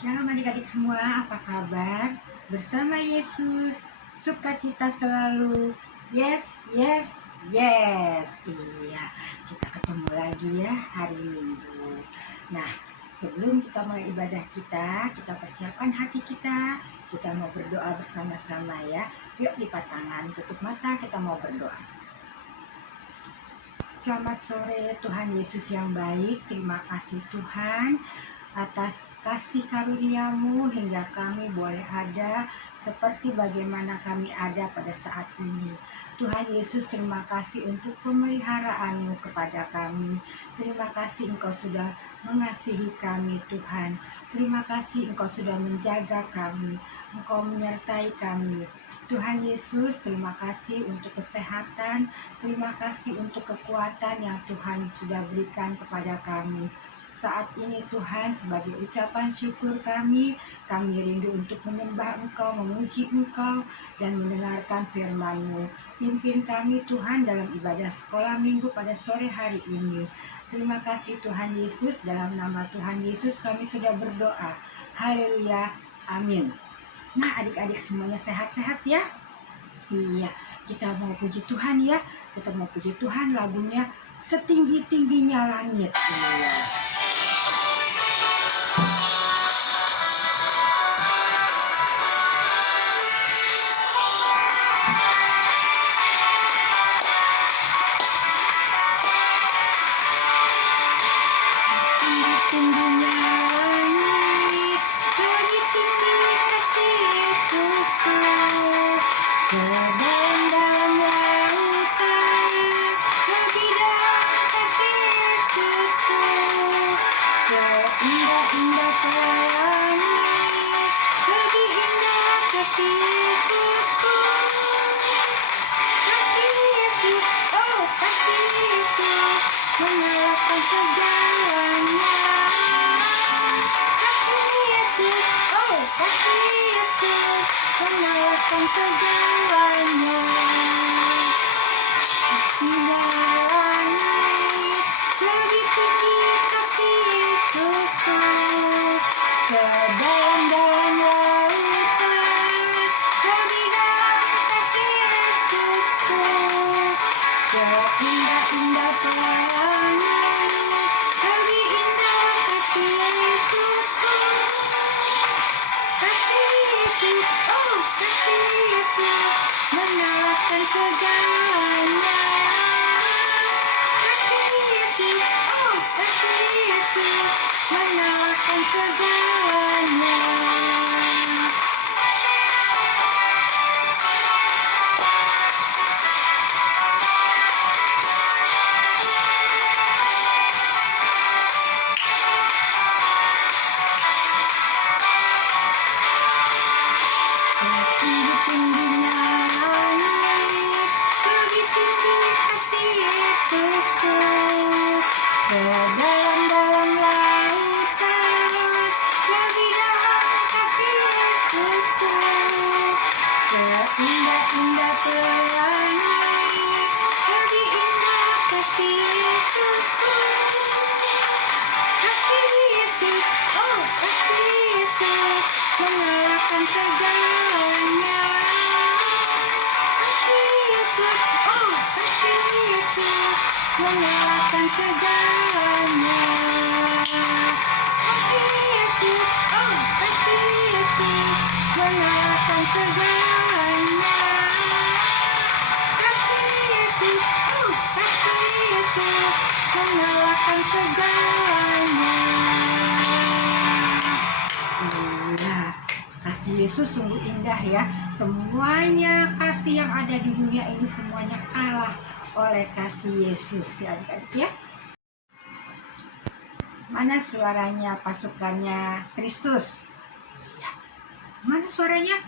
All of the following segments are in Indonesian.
Shalom adik-adik semua, apa kabar? Bersama Yesus, sukacita selalu. Yes, yes, yes. Iya, kita ketemu lagi ya hari Minggu. Nah, sebelum kita mulai ibadah kita persiapkan hati kita. Kita mau berdoa bersama-sama ya. Yuk lipat tangan, tutup mata, kita mau berdoa. Selamat sore Tuhan Yesus yang baik. Terima kasih Tuhan atas kasih karunia-Mu hingga kami boleh ada seperti bagaimana kami ada pada saat ini. Tuhan Yesus, terima kasih untuk pemeliharaan-Mu kepada kami. Terima kasih Engkau sudah mengasihi kami Tuhan. Terima kasih Engkau sudah menjaga kami. Engkau menyertai kami. Tuhan Yesus, terima kasih untuk kesehatan. Terima kasih untuk kekuatan yang Tuhan sudah berikan kepada kami. Saat ini Tuhan, sebagai ucapan syukur kami rindu untuk menyembah Engkau, memuji Engkau, dan mendengarkan firman-Mu. Pimpin kami Tuhan dalam ibadah sekolah minggu pada sore hari ini. Terima kasih Tuhan Yesus, dalam nama Tuhan Yesus kami sudah berdoa. Haleluya, amin. Nah adik-adik semuanya sehat-sehat ya? Iya, kita mau puji Tuhan ya. Kita mau puji Tuhan, lagunya Setinggi-tingginya Langit. Iya. Yesus sungguh indah ya. Semuanya kasih yang ada di dunia ini semuanya kalah oleh kasih Yesus ya adik-adik ya. Mana suaranya pasukannya Kristus? Ya. Mana suaranya?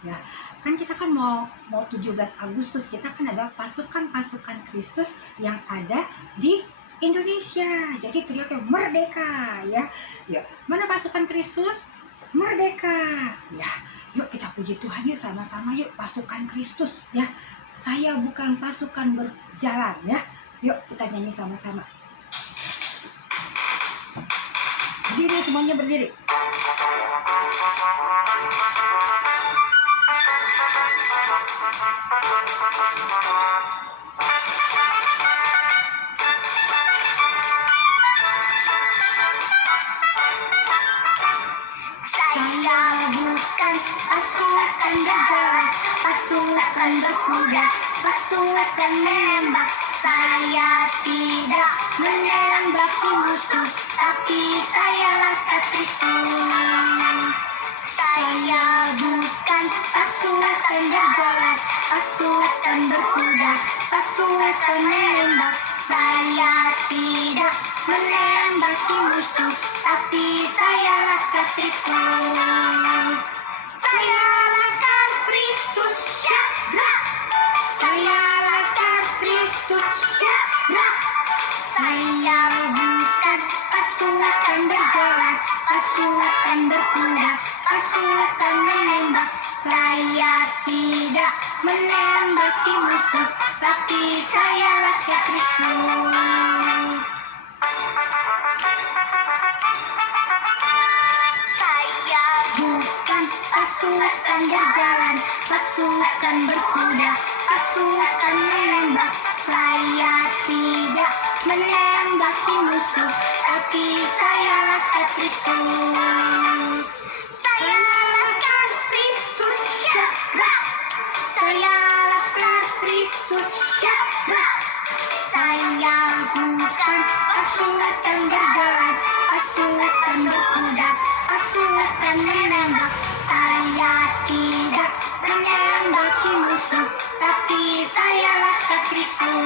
Ya, kan kita kan mau 17 Agustus kita kan ada pasukan-pasukan Kristus yang ada di Indonesia. Jadi teriaknya merdeka ya. Ya, mana pasukan Kristus? Merdeka. Ya, yuk kita puji Tuhan yuk sama-sama yuk, pasukan Kristus ya. Saya bukan pasukan berjalan ya. Yuk kita nyanyi sama-sama. Berdiri, semuanya berdiri. Saya bukan pasukan berjalan, pasukan berkuda, pasukan menembak. Saya tidak menembaki musuh, tapi saya laskar Kristus. Saya bukan pasukan berjalan, pasukan berkuda, pasukan menembak. Saya tidak menembaki musuh, tapi saya laskar Kristus. Saya laskar Kristus, syabrak. Saya laskar Kristus, syabrak. Saya bukan pasukan berjalan, pasukan berkuda, pasukan menembak. Saya tidak menembaki musuh, tapi saya laskar Kristus. Saya bukan pasukan berjalan, pasukan berkuda, pasukan menembak. Saya tidak menembaki musuh, tapi saya laskar Kristus. Saya laskar Kristus, syabrak. Saya laskar Kristus, syabrak. Saya bukan pasukan berjalan, pasukan berkuda, pasukan menembak. Saya tidak menembaki musuh, tapi saya laskar Kristus.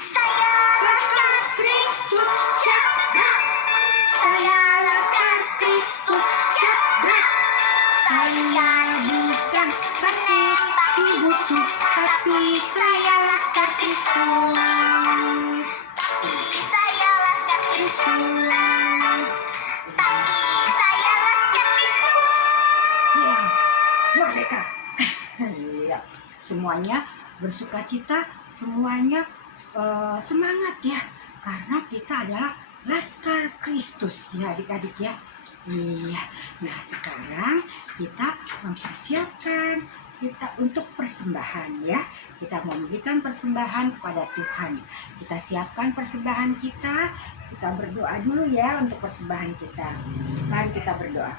Saya laskar Kristus, syabrak. Saya laskar Kristus, syabrak. Saya bukan pasukan musuh, tapi saya laskar Kristus. Tapi saya laskar Kristus. Tapi saya laskar Kristus. Ya, merdeka. Iya, semuanya bersukacita, semuanya semangat ya, karena kita adalah laskar Kristus ya adik-adik ya. Iya, nah sekarang kita mempersiapkan kita untuk persembahan ya. Kita memberikan persembahan kepada Tuhan. Kita siapkan persembahan kita. Kita berdoa dulu ya untuk persembahan kita. Mari kita berdoa.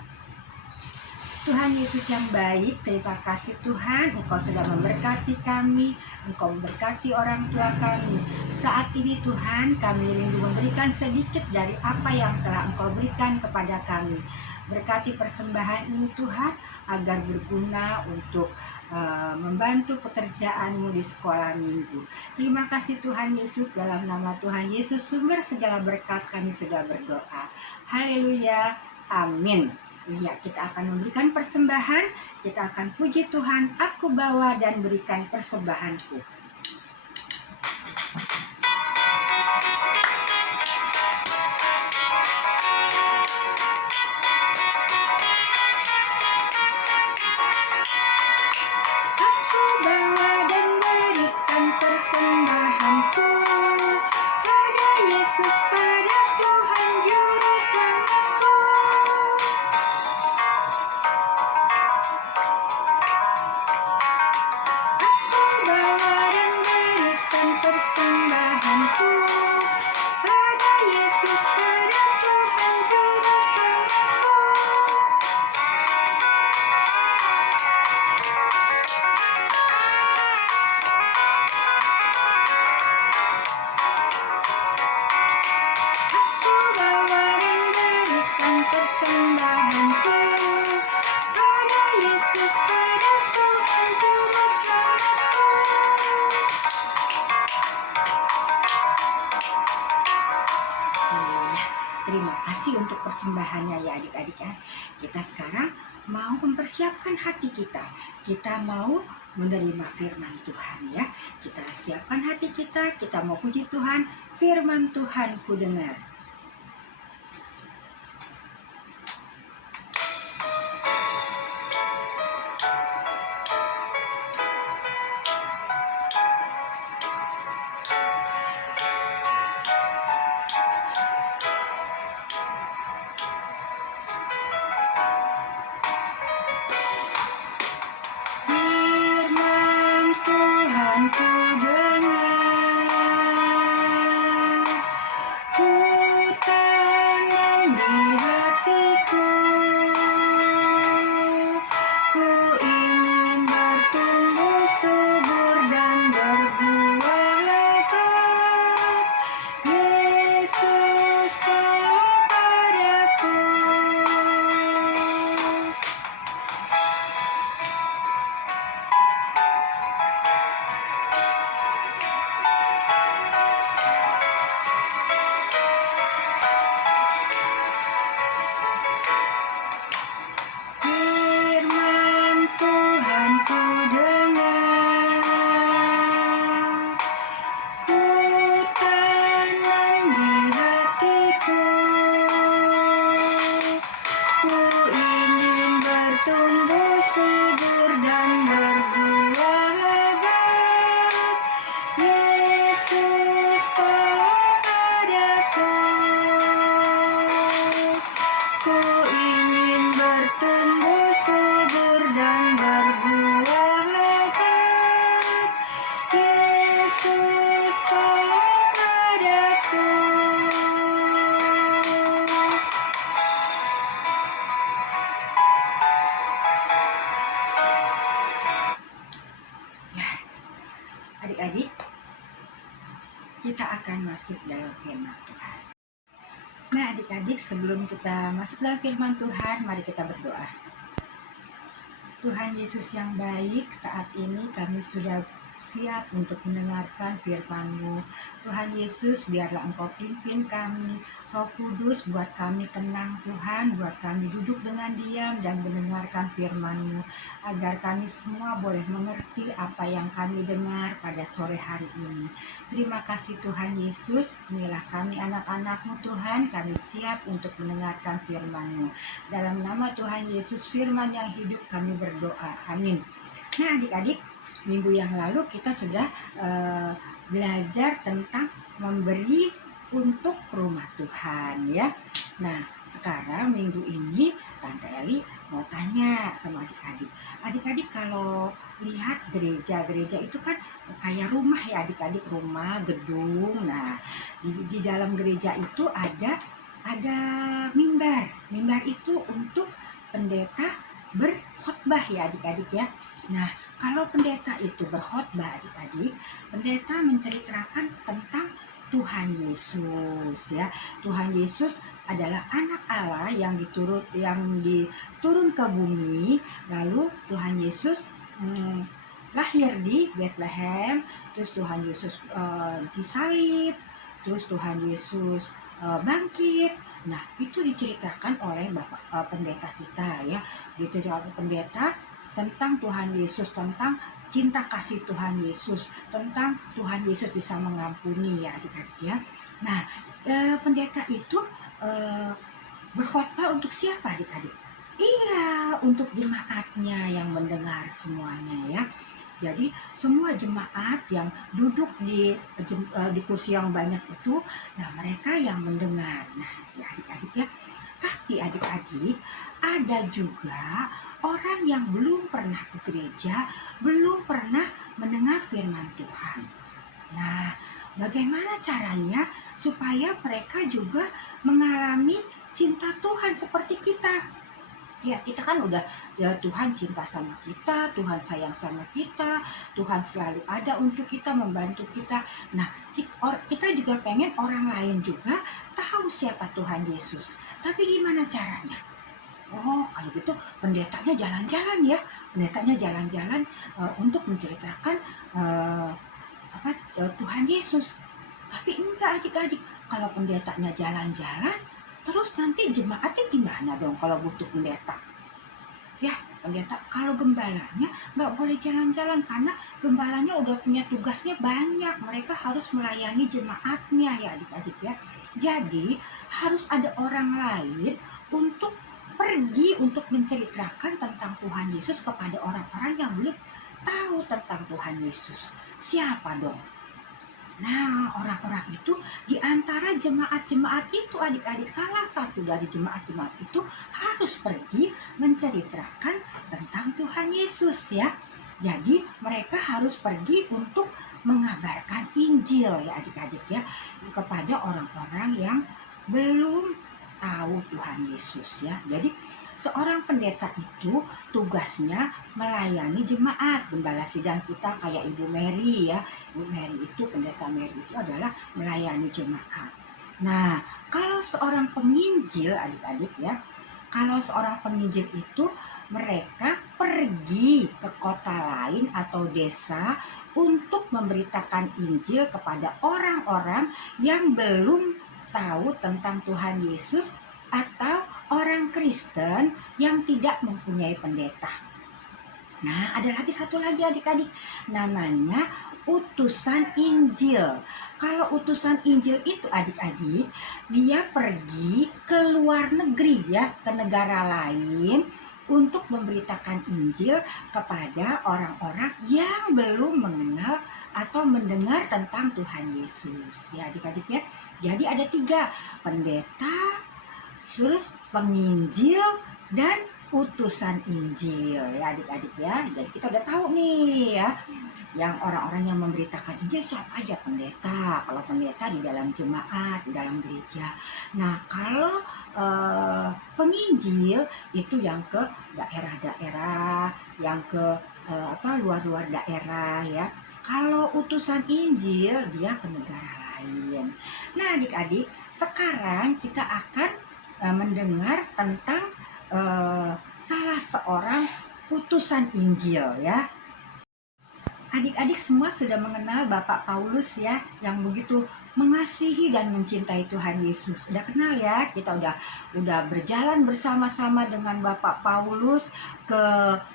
Tuhan Yesus yang baik, terima kasih Tuhan, Engkau sudah memberkati kami, Engkau memberkati orang tua kami. Saat ini Tuhan, kami rindu memberikan sedikit dari apa yang telah Engkau berikan kepada kami. Berkati persembahan ini Tuhan, agar berguna untuk membantu pekerjaan-Mu di sekolah minggu. Terima kasih Tuhan Yesus, dalam nama Tuhan Yesus, sumber segala berkat kami sudah berdoa. Haleluya, amin. Iya, kita akan memberikan persembahan, kita akan puji Tuhan, aku bawa dan berikan persembahanku. Aku bawa dan berikan persembahanku pada Yesus, pada Tuhan Juru Selamatku. Aku bawa dan berikan persembahanku pada Yesus, pada Tuhan Juru Selamatku. Aku bawa dan berikan persembahanku pada Yesus, pada Tuhan Juru Selamatku. Iya, terima kasih untuk persembahannya ya adik-adik ya. Kita sekarang mau mempersiapkan hati kita. Kita mau menerima firman Tuhan ya. Kita siapkan hati kita mau puji Tuhan. Firman Tuhan ku dengar. masuk dalam firman Tuhan. Nah adik-adik, sebelum kita masuk dalam firman Tuhan, mari kita berdoa. Tuhan Yesus yang baik, saat ini kami sudah siap untuk mendengarkan firman-Mu. Tuhan Yesus, biarlah Engkau pimpin kami. Roh Kudus, buat kami tenang Tuhan, buat kami duduk dengan diam dan mendengarkan firman-Mu, agar kami semua boleh mengerti apa yang kami dengar pada sore hari ini. Terima kasih Tuhan Yesus, inilah kami anak-anak-Mu Tuhan, kami siap untuk mendengarkan firman-Mu. Dalam nama Tuhan Yesus, firman yang hidup kami berdoa. Amin. Nah adik-adik, minggu yang lalu kita sudah belajar tentang memberi untuk rumah Tuhan ya. Nah sekarang minggu ini Tante Eli mau tanya sama adik-adik. Adik-adik kalau lihat gereja itu kan kayak rumah ya adik-adik, rumah, gedung. Nah di dalam gereja itu ada mimbar. Mimbar itu untuk pendeta berkhotbah ya adik-adik ya. Nah kalau pendeta itu berkhotbah adik-adik, pendeta menceritakan tentang Tuhan Yesus ya. Tuhan Yesus adalah anak Allah yang diturun ke bumi. Lalu Tuhan Yesus lahir di Bethlehem, terus Tuhan Yesus disalib, terus Tuhan Yesus bangkit. Nah itu diceritakan oleh Bapak pendeta kita ya. Diceritakan pendeta tentang Tuhan Yesus, tentang cinta kasih Tuhan Yesus, tentang Tuhan Yesus bisa mengampuni ya adik-adik ya. Nah pendeta itu berkhotbah untuk siapa adik-adik? Iya, untuk jemaatnya yang mendengar semuanya ya. Jadi semua jemaat yang duduk di kursi yang banyak itu, nah mereka yang mendengar. Nah ya adik-adik ya. Tapi adik-adik, ada juga orang yang belum pernah ke gereja, belum pernah mendengar firman Tuhan. Nah, bagaimana caranya supaya mereka juga mengalami cinta Tuhan seperti kita? Ya, kita kan udah, ya Tuhan cinta sama kita, Tuhan sayang sama kita, Tuhan selalu ada untuk kita, membantu kita. Nah, kita juga pengen orang lain juga tahu siapa Tuhan Yesus. Tapi gimana caranya? Oh, kalau gitu pendetanya jalan-jalan ya. Pendetanya jalan-jalan untuk menceritakan Tuhan Yesus. Tapi enggak adik-adik, kalau pendetanya jalan-jalan, terus nanti jemaatnya gimana dong kalau butuh pendeta? Ya, pendeta, kalau gembalanya nggak boleh jalan-jalan karena gembalanya udah punya tugasnya banyak. Mereka harus melayani jemaatnya ya adik-adik ya. Jadi harus ada orang lain untuk pergi untuk menceritakan tentang Tuhan Yesus kepada orang-orang yang belum tahu tentang Tuhan Yesus. Siapa dong? Nah, orang-orang itu di antara jemaat-jemaat itu adik-adik, salah satu dari jemaat-jemaat itu harus pergi menceritakan tentang Tuhan Yesus ya. Jadi mereka harus pergi untuk mengabarkan Injil ya adik-adik ya, kepada orang-orang yang belum tahu Tuhan Yesus ya. Jadi seorang pendeta itu tugasnya melayani jemaat. Gembala sidang kita kayak Ibu Mary ya. Ibu Mary itu, pendeta Mary itu adalah melayani jemaat. Nah, kalau seorang penginjil adik-adik ya, kalau seorang penginjil itu mereka pergi ke kota lain atau desa untuk memberitakan Injil kepada orang-orang yang belum tahu tentang Tuhan Yesus atau orang Kristen yang tidak mempunyai pendeta. Nah, ada lagi satu lagi adik-adik, namanya utusan Injil. Kalau utusan Injil itu adik-adik, dia pergi ke luar negeri ya, ke negara lain untuk memberitakan Injil kepada orang-orang yang belum mengenal atau mendengar tentang Tuhan Yesus. Ya adik-adik ya. Jadi ada 3, pendeta, terus penginjil, dan utusan Injil ya adik-adik ya. Jadi kita udah tahu nih ya, yang orang-orang yang memberitakan Injil siapa aja? Pendeta. Kalau pendeta di dalam jemaat, di dalam gereja. Nah kalau penginjil itu yang ke daerah-daerah, yang ke luar-luar daerah ya. Kalau utusan Injil dia ke negara lain. lain. Nah adik-adik, sekarang kita akan mendengar tentang salah seorang utusan Injil ya. Adik-adik semua sudah mengenal Bapak Paulus ya, yang begitu mengasihi dan mencintai Tuhan Yesus. Udah kenal ya, kita udah berjalan bersama-sama dengan Bapak Paulus ke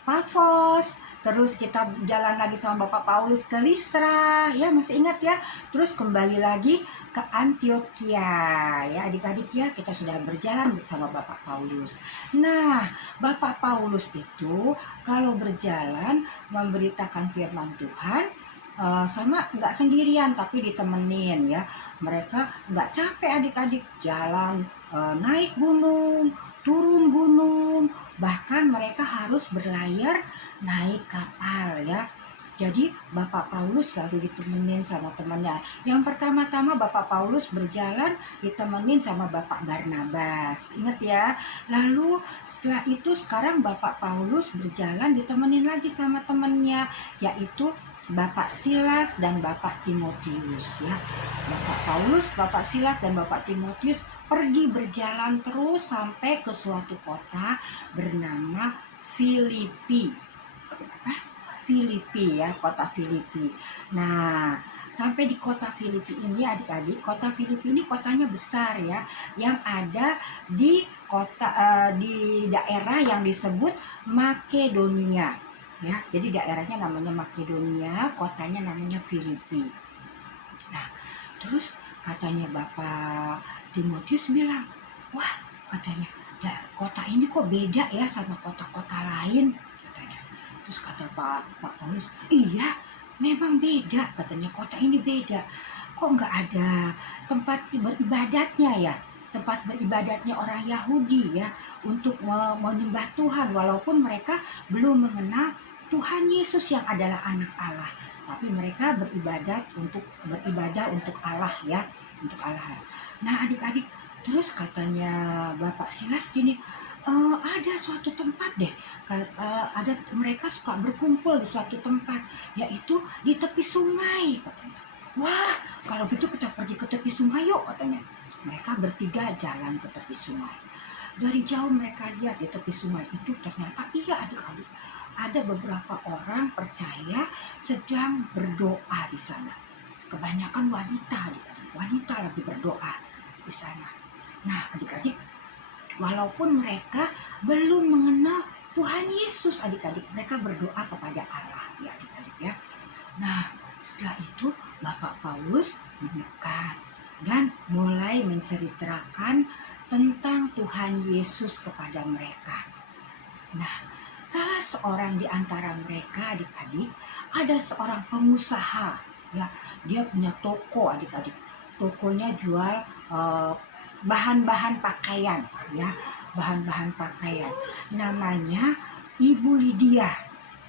Pafos, terus kita jalan lagi sama Bapak Paulus ke Listra, ya masih ingat ya. Terus kembali lagi ke Antioquia ya adik-adik ya, kita sudah berjalan bersama Bapak Paulus. Nah, Bapak Paulus itu kalau berjalan memberitakan firman Tuhan sama nggak sendirian tapi ditemenin ya. Mereka nggak capek adik-adik, jalan naik gunung, turun gunung, bahkan mereka harus berlayar naik kapal ya. Jadi Bapak Paulus selalu ditemenin sama temannya. Yang pertama-tama Bapak Paulus berjalan ditemenin sama Bapak Barnabas. Ingat ya. Lalu setelah itu sekarang Bapak Paulus berjalan ditemenin lagi sama temannya, yaitu Bapak Silas dan Bapak Timotius ya. Bapak Paulus, Bapak Silas dan Bapak Timotius pergi berjalan terus sampai ke suatu kota bernama Filipi. Filipi ya, kota Filipi. Nah, sampai di kota Filipi ini adik-adik, kota Filipi ini kotanya besar ya, yang ada di di daerah yang disebut Makedonia ya. Jadi daerahnya namanya Makedonia, kotanya namanya Filipi. Nah, terus katanya Bapak Timotius bilang, wah katanya, kota ini kok beda ya sama kota-kota lain. Terus kata Pak Paulus, iya memang beda katanya, kota ini beda. Kok nggak ada tempat beribadatnya ya, tempat beribadatnya orang Yahudi ya, untuk menyembah Tuhan, walaupun mereka belum mengenal Tuhan Yesus yang adalah anak Allah, tapi mereka beribadah untuk Allah ya, untuk Allah. Nah adik-adik, terus katanya Bapak Silas gini, ada suatu tempat deh, ada mereka suka berkumpul di suatu tempat, yaitu di tepi sungai katanya. Wah kalau gitu kita pergi ke tepi sungai yuk katanya. Mereka bertiga jalan ke tepi sungai. Dari jauh mereka lihat di tepi sungai itu ternyata iya adik-adik, ada beberapa orang percaya sedang berdoa di sana. Kebanyakan wanita adik-adik, wanita lagi berdoa di sana. Nah adik-adik, walaupun mereka belum mengenal Tuhan Yesus adik-adik, mereka berdoa kepada Allah ya adik-adik ya. Nah setelah itu Bapak Paulus mendekat dan mulai menceritakan tentang Tuhan Yesus kepada mereka. Nah salah seorang di antara mereka adik-adik, ada seorang pengusaha ya, dia punya toko adik-adik. Tokonya jual bahan-bahan pakaian ya, bahan-bahan pakaian. Namanya Ibu Lydia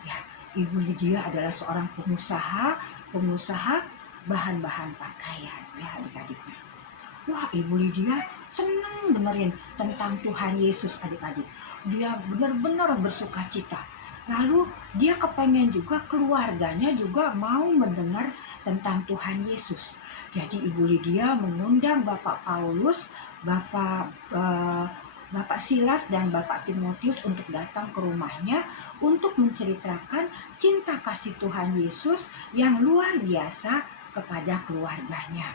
ya. Ibu Lydia adalah seorang pengusaha bahan-bahan pakaian ya adik-adiknya. Wah Ibu Lydia senang dengerin tentang Tuhan Yesus adik-adik. Dia benar-benar bersuka cita. Lalu dia kepengen juga keluarganya juga mau mendengar tentang Tuhan Yesus. Jadi Ibu Lydia mengundang Bapak Paulus, Bapak Silas dan Bapak Timotius untuk datang ke rumahnya untuk menceritakan cinta kasih Tuhan Yesus yang luar biasa kepada keluarganya.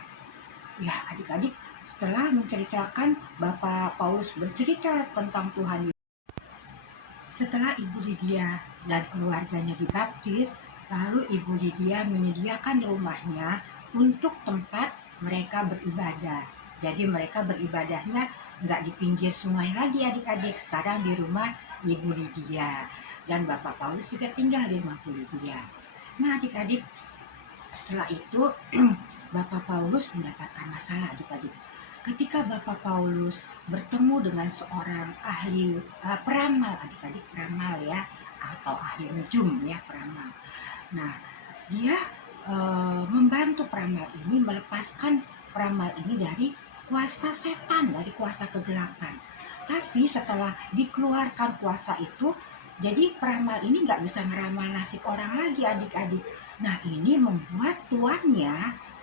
Ya adik-adik, setelah menceritakan, Bapak Paulus bercerita tentang Tuhan Yesus. Setelah Ibu Lydia dan keluarganya dibaptis, lalu Ibu Lydia menyediakan rumahnya untuk tempat mereka beribadah. Jadi mereka beribadahnya nggak di pinggir sungai lagi adik-adik, sekarang di rumah Ibu Lydia. Dan Bapak Paulus juga tinggal di rumah Ibu Lydia. Nah adik-adik, setelah itu Bapak Paulus mendapatkan masalah adik-adik. Ketika Bapak Paulus bertemu dengan seorang ahli peramal adik-adik, peramal ya, atau ahli nujum ya, peramal. Nah dia membantu peramal ini melepaskan peramal ini dari kuasa setan, dari kuasa kegelapan. Tapi setelah dikeluarkan kuasa itu, jadi peramal ini nggak bisa ngeramal nasib orang lagi adik-adik. Nah ini membuat tuannya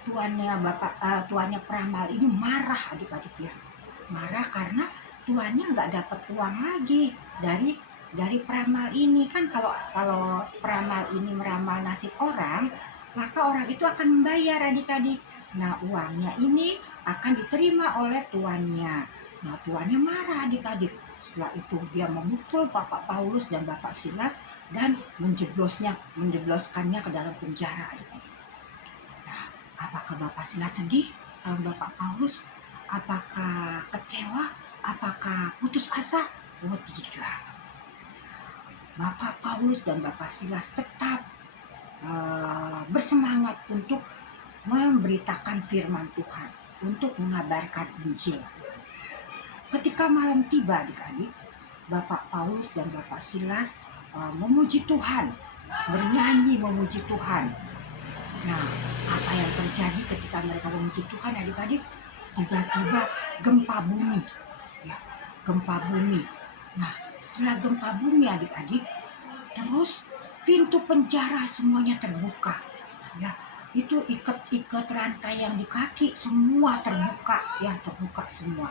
tuannya peramal ini marah adik-adik ya. Marah karena tuannya nggak dapat uang lagi dari peramal ini. Kan kalau peramal ini meramal nasib orang, maka orang itu akan membayar adik-adik. Nah, uangnya ini akan diterima oleh tuannya. Nah, tuannya marah adik-adik. Setelah itu dia memukul Bapak Paulus dan Bapak Silas dan menjebloskannya ke dalam penjara adik-adik. Nah, apakah Bapak Silas sedih sama Bapak Paulus? Apakah kecewa? Apakah putus asa? Oh tidak. Bapak Paulus dan Bapak Silas tetap bersemangat untuk memberitakan firman Tuhan, untuk mengabarkan Injil. Ketika malam tiba adik-adik, Bapak Paulus dan Bapak Silas memuji Tuhan, bernyanyi memuji Tuhan. Nah, apa yang terjadi ketika mereka memuji Tuhan adik-adik? Tiba-tiba gempa bumi, ya, gempa bumi. Nah, setelah gempa bumi adik-adik, terus pintu penjara semuanya terbuka, ya. Itu ikat rantai yang di kaki semua terbuka, ya, terbuka semua.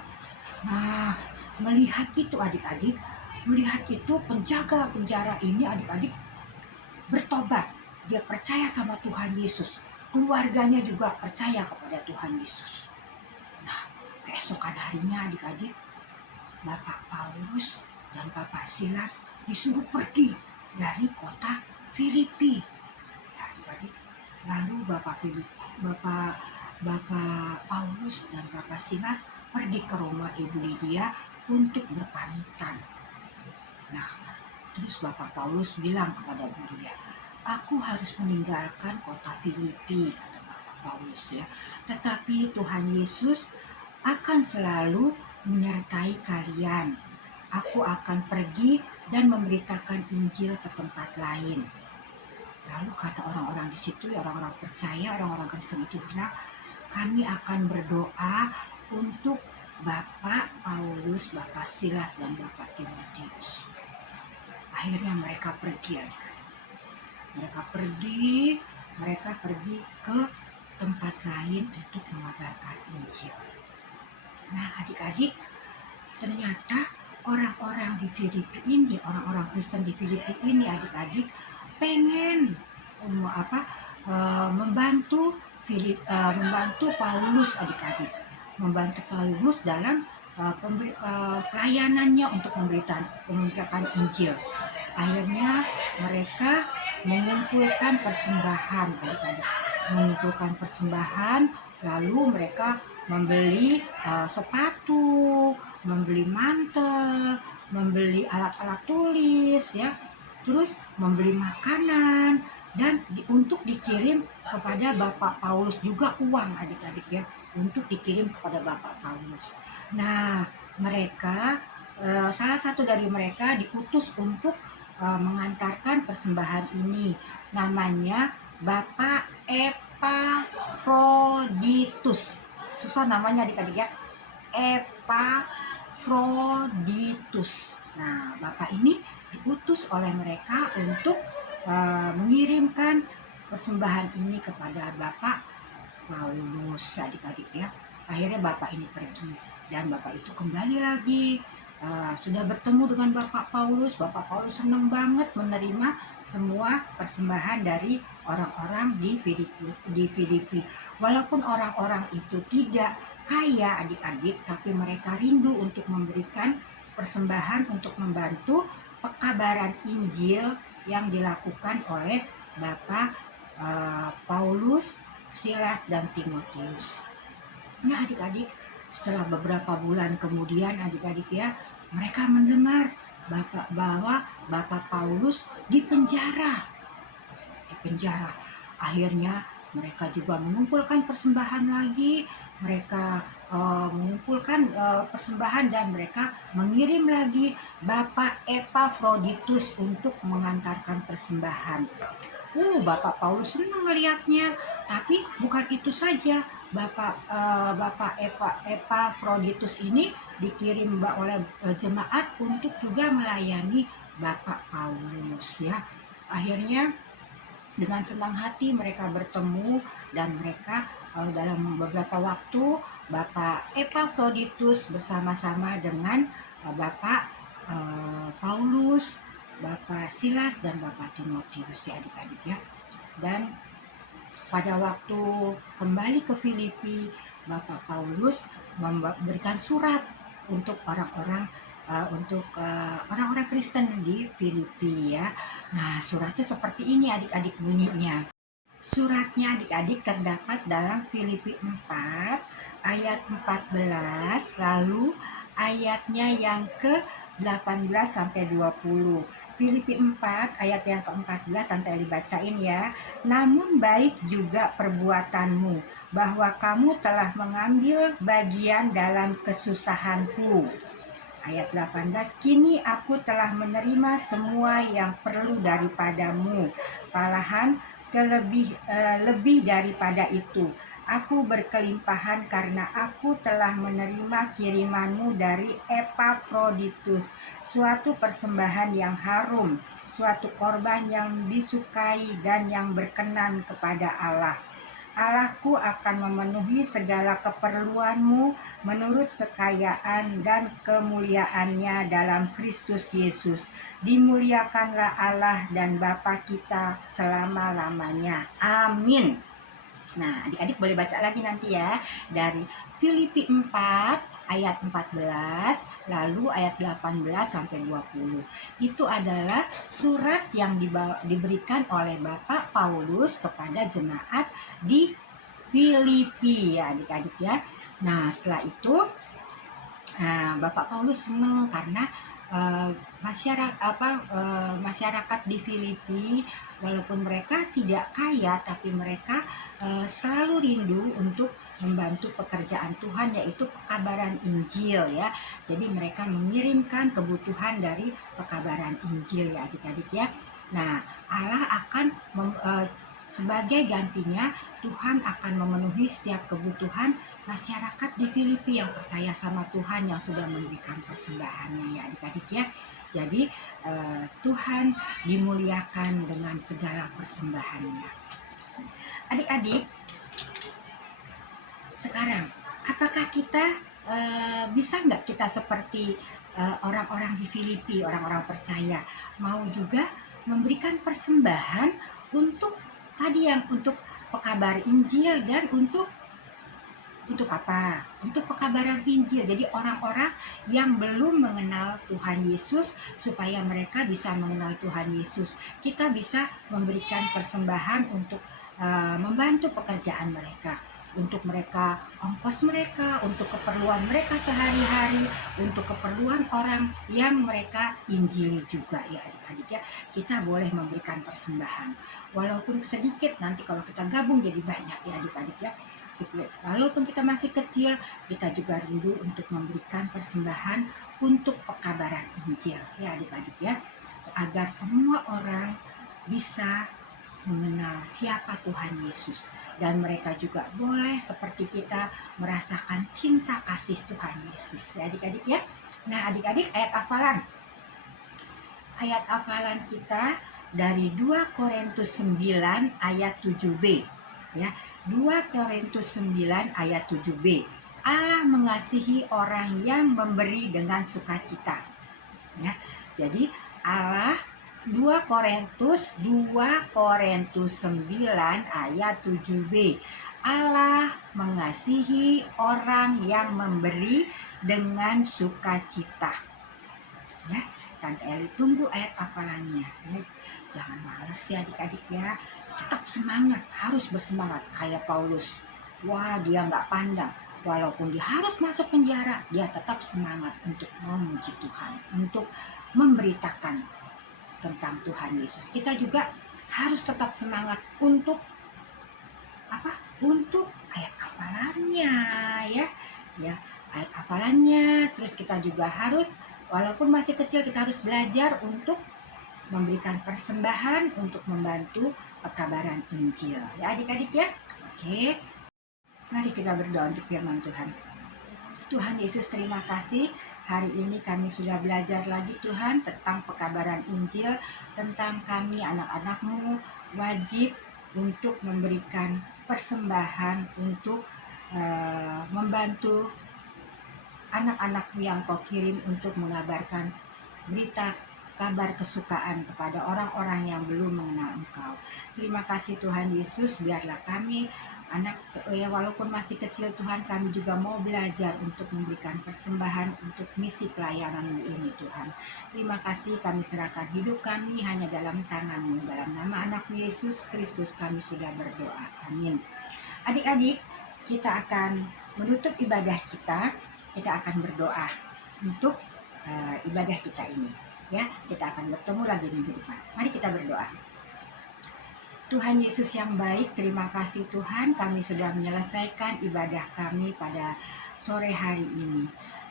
Nah, melihat itu adik-adik, melihat itu penjaga penjara ini adik-adik bertobat. Dia percaya sama Tuhan Yesus. Keluarganya juga percaya kepada Tuhan Yesus. Nah, keesokan harinya adik-adik, Bapak Paulus dan Bapak Silas disuruh pergi dari kota Filipi. Ya, adik-adik. Lalu Bapak Paulus dan Bapak Silas pergi ke rumah Ibu Lydia untuk berpamitan. Nah, terus Bapak Paulus bilang kepada Bu Lydia, aku harus meninggalkan kota Filipi, kata Bapak Paulus ya. Tetapi Tuhan Yesus akan selalu menyertai kalian. Aku akan pergi dan memberitakan Injil ke tempat lain. Lalu kata orang-orang di situ, orang-orang percaya, orang-orang Kristen itu bilang, kami akan berdoa untuk Bapak Paulus, Bapak Silas, dan Bapak Timotius. Akhirnya mereka pergi adik-adik. Mereka pergi ke tempat lain untuk mengabarkan Injil. Nah adik-adik, ternyata orang-orang di Filipi ini, orang-orang Kristen di Filipi ini adik-adik pengen membantu Paulus adik-adik, membantu Paulus dalam pelayanannya untuk memberitakan Injil. Akhirnya mereka mengumpulkan persembahan adik-adik, lalu mereka membeli sepatu, membeli mantel, membeli alat-alat tulis ya, terus membeli makanan dan untuk dikirim kepada Bapak Paulus, juga uang adik-adik ya, untuk dikirim kepada Bapak Paulus. Nah, mereka salah satu dari mereka diutus untuk mengantarkan persembahan ini. Namanya Bapak Epafroditus. Susah namanya adik-adik ya. Epafroditus. Nah, Bapak ini diutus oleh mereka untuk mengirimkan persembahan ini kepada Bapak Paulus adik-adik ya. Akhirnya Bapak ini pergi dan Bapak itu kembali lagi. Sudah bertemu dengan Bapak Paulus. Bapak Paulus senang banget menerima semua persembahan dari orang-orang di Filipi. Walaupun orang-orang itu tidak kaya adik-adik, tapi mereka rindu untuk memberikan persembahan untuk membantu pekabaran Injil yang dilakukan oleh Bapak Paulus, Silas, dan Timotius. Nah adik-adik, setelah beberapa bulan kemudian adik-adik ya, mereka mendengar bahwa Bapak Paulus di penjara. Akhirnya mereka juga mengumpulkan persembahan lagi. Mereka mengumpulkan persembahan dan mereka mengirim lagi Bapak Epafroditus untuk mengantarkan persembahan. Bapak Paulus senang melihatnya, tapi bukan itu saja. Bapak Epafroditus ini dikirim oleh jemaat untuk juga melayani Bapak Paulus ya. Akhirnya dengan senang hati mereka bertemu dan mereka dalam beberapa waktu Bapak Epafroditus bersama-sama dengan Bapak Paulus, Bapak Silas dan Bapak Timotius ya adik-adik ya. Dan pada waktu kembali ke Filipi, Bapak Paulus memberikan surat untuk orang-orang orang-orang Kristen di Filipi ya. Nah, suratnya seperti ini adik-adik bunyinya. Suratnya adik-adik terdapat dalam Filipi 4 ayat 14, lalu ayatnya yang ke-18 sampai 20. Filipi 4 ayat yang ke-14 sampai dibacain ya. Namun baik juga perbuatanmu, bahwa kamu telah mengambil bagian dalam kesusahanku. Ayat 18, kini aku telah menerima semua yang perlu daripadamu, malahan lebih daripada itu. Aku berkelimpahan karena aku telah menerima kirimanmu dari Epafroditus, suatu persembahan yang harum, suatu korban yang disukai dan yang berkenan kepada Allah. Allahku akan memenuhi segala keperluanmu menurut kekayaan dan kemuliaannya dalam Kristus Yesus. Dimuliakanlah Allah dan Bapa kita selama-lamanya. Amin. Nah, adik-adik boleh baca lagi nanti ya. Dari Filipi 4 ayat 14 lalu ayat 18 sampai 20. Itu adalah surat yang diberikan oleh Bapak Paulus kepada jemaat di Filipi ya adik-adik ya. Nah, setelah itu Bapak Paulus senang karena masyarakat di Filipi walaupun mereka tidak kaya tapi mereka selalu rindu untuk membantu pekerjaan Tuhan, yaitu pekabaran Injil ya. Jadi mereka mengirimkan kebutuhan dari pekabaran Injil ya adik-adik ya. Nah, Allah akan sebagai gantinya Tuhan akan memenuhi setiap kebutuhan masyarakat di Filipi yang percaya sama Tuhan, yang sudah memberikan persembahannya ya adik-adik ya. Jadi Tuhan dimuliakan dengan segala persembahannya. Adik-adik, sekarang apakah kita bisa nggak kita seperti orang-orang di Filipi, orang-orang percaya, mau juga memberikan persembahan untuk tadi yang untuk pekabar Injil dan untuk apa? Untuk pekabaran Injil. Jadi orang-orang yang belum mengenal Tuhan Yesus, supaya mereka bisa mengenal Tuhan Yesus, kita bisa memberikan persembahan untuk membantu pekerjaan mereka, untuk mereka ongkos mereka, untuk keperluan mereka sehari-hari, untuk keperluan orang yang mereka injili juga ya adik-adik ya. Kita boleh memberikan persembahan walaupun sedikit, nanti kalau kita gabung jadi banyak ya adik-adik ya. Walaupun kita masih kecil, kita juga rindu untuk memberikan persembahan untuk pekabaran Injil ya adik-adik ya, agar semua orang bisa mengenal siapa Tuhan Yesus, dan mereka juga boleh seperti kita merasakan cinta kasih Tuhan Yesus ya adik-adik ya. Nah adik-adik, ayat hafalan kita dari 2 Korintus 9 ayat 7b ya. 2 Korintus 9 ayat 7b. Allah mengasihi orang yang memberi dengan sukacita ya. Jadi Allah 2 Korintus 9 ayat 7b. Allah mengasihi orang yang memberi dengan sukacita. Ya, Tante Eli tunggu ayat hafalannya ya. Jangan males ya adik-adik ya. Tetap semangat, harus bersemangat kayak Paulus. Wah, dia nggak pandang. Walaupun dia harus masuk penjara, dia tetap semangat untuk memuji Tuhan, untuk memberitakan tentang Tuhan Yesus. Kita juga harus tetap semangat untuk apa? Untuk ayat hafalannya ya. Ya, ayat hafalannya. Terus kita juga harus, walaupun masih kecil, kita harus belajar untuk memberikan persembahan untuk membantu pekabaran Injil ya adik-adik ya. Oke, mari kita berdoa untuk firman Tuhan. Tuhan Yesus, terima kasih. Hari ini kami sudah belajar lagi Tuhan tentang pekabaran Injil, tentang kami anak-anak-Mu wajib untuk memberikan persembahan untuk membantu anak-anakmu yang kau kirim untuk mengabarkan berita kabar kesukaan kepada orang-orang yang belum mengenal Engkau. Terima kasih Tuhan Yesus, biarlah kami walaupun masih kecil Tuhan, kami juga mau belajar untuk memberikan persembahan untuk misi pelayanan-Mu ini Tuhan. Terima kasih, kami serahkan hidup kami hanya dalam tangan-Mu. Dalam nama anak-Mu Yesus Kristus kami sudah berdoa. Amin. Adik-adik, kita akan menutup ibadah kita. Kita akan berdoa untuk ibadah kita ini. Ya, kita akan bertemu lagi minggu depan. Mari kita berdoa. Tuhan Yesus yang baik, terima kasih Tuhan, kami sudah menyelesaikan ibadah kami pada sore hari ini.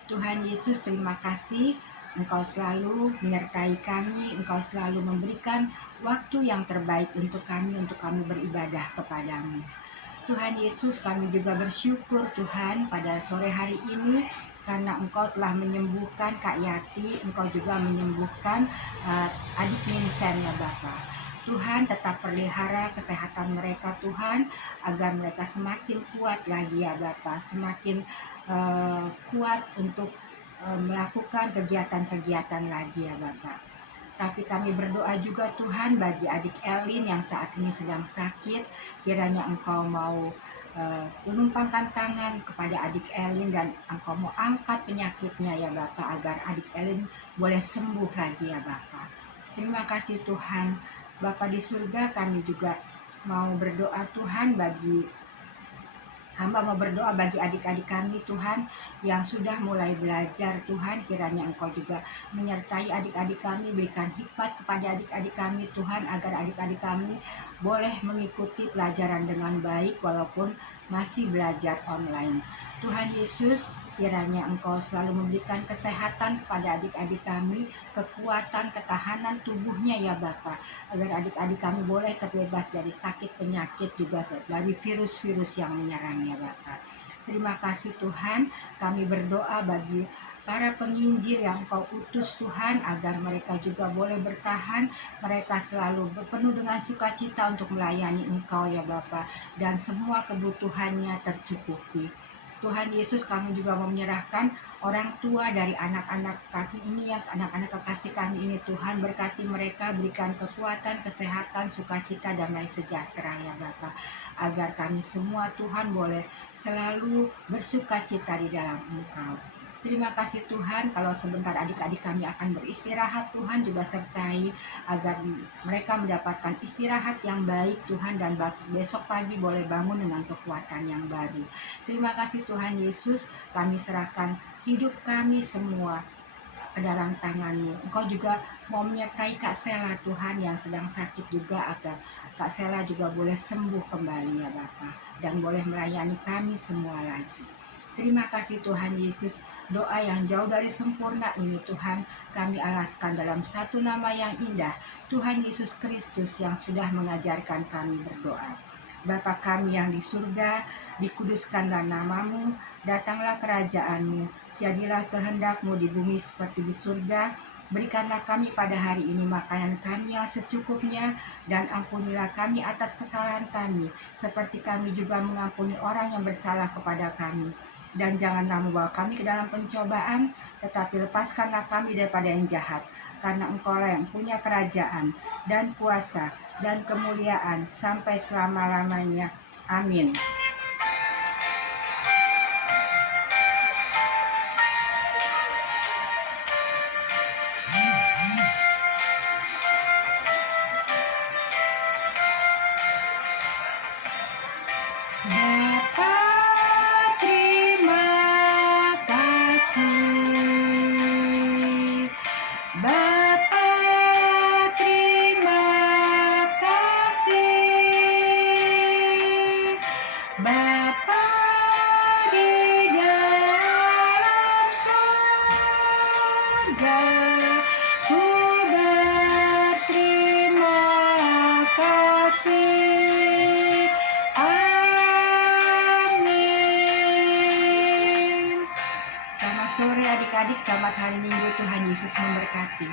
Tuhan Yesus, terima kasih, Engkau selalu menyertai kami, Engkau selalu memberikan waktu yang terbaik untuk kami beribadah kepadamu. Tuhan Yesus, kami juga bersyukur Tuhan pada sore hari ini karena Engkau telah menyembuhkan Kak Yati, Engkau juga menyembuhkan adik Minsen ya Bapak. Tuhan, tetap pelihara kesehatan mereka Tuhan, agar mereka semakin kuat lagi ya Bapak, semakin kuat untuk melakukan kegiatan-kegiatan lagi ya Bapak. Tapi kami berdoa juga Tuhan bagi adik Elin yang saat ini sedang sakit, kiranya Engkau mau menumpangkan tangan kepada adik Elin dan Engkau mau angkat penyakitnya ya Bapak, agar adik Elin boleh sembuh lagi ya Bapak. Terima kasih Tuhan. Bapa di surga, kami juga mau berdoa Tuhan hamba mau berdoa bagi adik-adik kami Tuhan yang sudah mulai belajar Tuhan, kiranya Engkau juga menyertai adik-adik kami, berikan hikmat kepada adik-adik kami Tuhan, agar adik-adik kami boleh mengikuti pelajaran dengan baik walaupun masih belajar online. Tuhan Yesus, kiranya Engkau selalu memberikan kesehatan kepada adik-adik kami, kekuatan, ketahanan tubuhnya ya Bapak, agar adik-adik kami boleh terbebas dari sakit penyakit, juga dari virus-virus yang menyerang ya Bapak. Terima kasih Tuhan, kami berdoa bagi para penginjil yang Engkau utus Tuhan, agar mereka juga boleh bertahan, mereka selalu penuh dengan sukacita untuk melayani Engkau ya Bapak, dan semua kebutuhannya tercukupi. Tuhan Yesus, kami juga mau menyerahkan orang tua dari anak-anak kami ini, yang anak-anak kekasih kami ini Tuhan, berkati mereka, berikan kekuatan, kesehatan, sukacita, damai sejahtera ya Bapak, agar kami semua Tuhan boleh selalu bersukacita di dalam Engkau. Terima kasih Tuhan, kalau sebentar adik-adik kami akan beristirahat, Tuhan juga sertai agar mereka mendapatkan istirahat yang baik Tuhan, dan besok pagi boleh bangun dengan kekuatan yang baru. Terima kasih Tuhan Yesus, kami serahkan hidup kami semua ke dalam tangan-Mu. Engkau juga mau menyertai Kak Sela Tuhan yang sedang sakit juga, agar Kak Sela juga boleh sembuh kembali ya Bapak, dan boleh melayani kami semua lagi. Terima kasih Tuhan Yesus, doa yang jauh dari sempurna ini Tuhan kami alaskan dalam satu nama yang indah, Tuhan Yesus Kristus yang sudah mengajarkan kami berdoa. Bapa kami yang di surga, dikuduskanlah nama-Mu, datanglah kerajaan-Mu, jadilah kehendak-Mu di bumi seperti di surga. Berikanlah kami pada hari ini makanan kami yang secukupnya, dan ampunilah kami atas kesalahan kami, seperti kami juga mengampuni orang yang bersalah kepada kami. Dan janganlah membawa kami ke dalam pencobaan, tetapi lepaskanlah kami daripada yang jahat, karena Engkau-lah yang punya kerajaan dan kuasa dan kemuliaan sampai selama-lamanya. Amin. Sore adik-adik, selamat hari Minggu, Tuhan Yesus memberkati.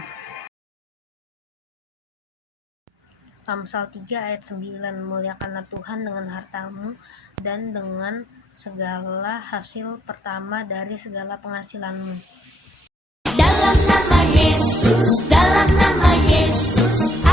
Amsal 3 ayat 9, muliakanlah Tuhan dengan hartamu dan dengan segala hasil pertama dari segala penghasilanmu. Dalam nama Yesus, dalam nama Yesus.